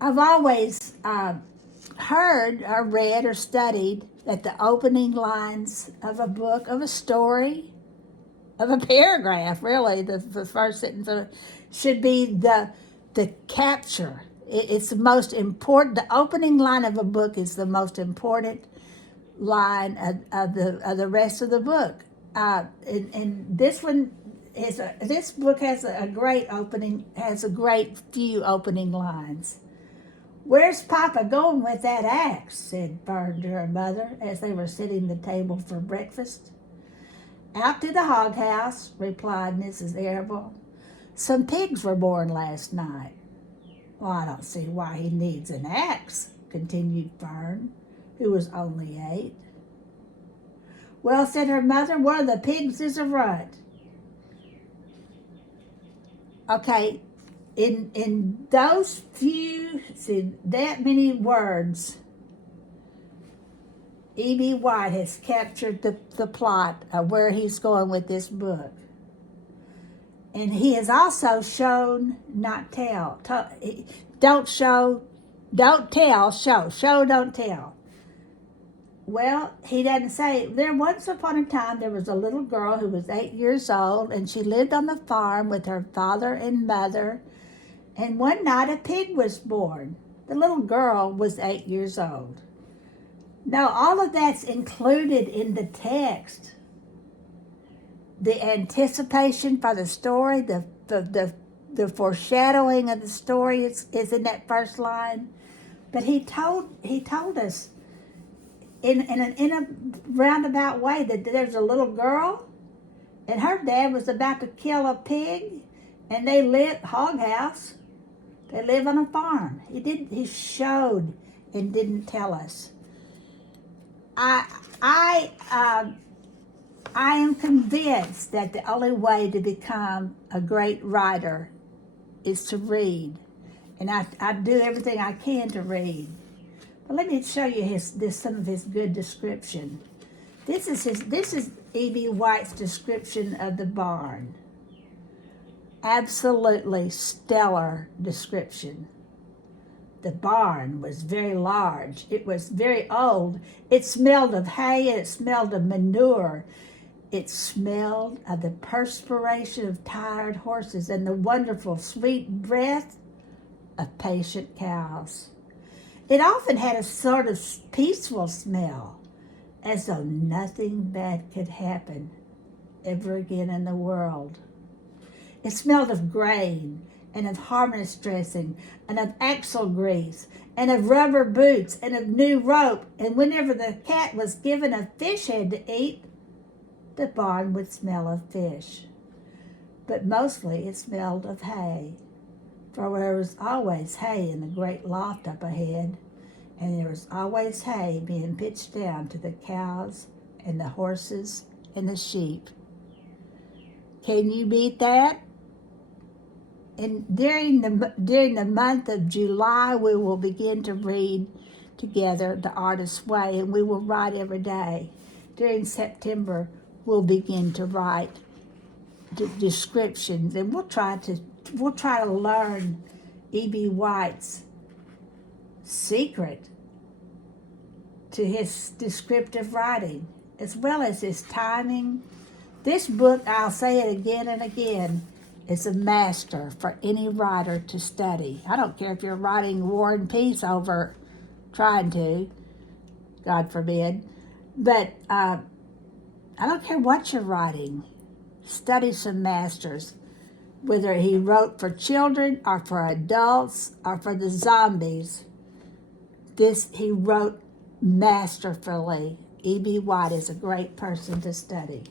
I've always heard or read or studied that the opening lines of a book, of a story, of a paragraph, really, the first sentence of it, should be the capture. It's the most important. The opening line of a book is the most important line of the rest of the book. And this one this book has a great opening, has a great few opening lines. "Where's Papa going with that axe?" said Fern to her mother as they were sitting at the table for breakfast. "Out to the hog house," replied Mrs. Arable. "Some pigs were born last night." "Well, I don't see why he needs an axe," continued Fern, who was only 8. "Well," said her mother, "one of the pigs is a runt." Okay, in those few, see, that many words, E.B. White has captured the plot of where he's going with this book. And he has also shown, not tell. Don't show, don't tell, show. Show, don't tell. Well, he doesn't say. There once upon a time, there was a little girl who was 8 years old, and she lived on the farm with her father and mother. And one night a pig was born. The little girl was 8 years old. Now, all of that's included in the text. The anticipation for the story, the foreshadowing of the story is in that first line. But he told us in a roundabout way that there's a little girl, and her dad was about to kill a pig, and they live hog house. They live on a farm. He showed and didn't tell us. I am convinced that the only way to become a great writer is to read. And I do everything I can to read. But let me show you some of his good description. This is E.B. White's description of the barn. Absolutely stellar description. The barn was very large. It was very old. It smelled of hay and it smelled of manure. It smelled of the perspiration of tired horses and the wonderful sweet breath of patient cows. It often had a sort of peaceful smell, as though nothing bad could happen ever again in the world. It smelled of grain and of harness dressing and of axle grease and of rubber boots and of new rope. And whenever the cat was given a fish head to eat, the barn would smell of fish. But mostly it smelled of hay, for there was always hay in the great loft up ahead, and there was always hay being pitched down to the cows and the horses and the sheep. Can you beat that? And during the month of July, we will begin to read together The Artist's Way, and we will write every day. During September, we'll begin to write descriptions, and we'll try to learn E.B. White's secret to his descriptive writing, as well as his timing. This book, I'll say it again and again, is a master for any writer to study. I don't care if you're writing War and Peace over trying to, God forbid, but I don't care what you're writing. Study some masters, whether he wrote for children or for adults or for the zombies. He wrote masterfully. E.B. White is a great person to study.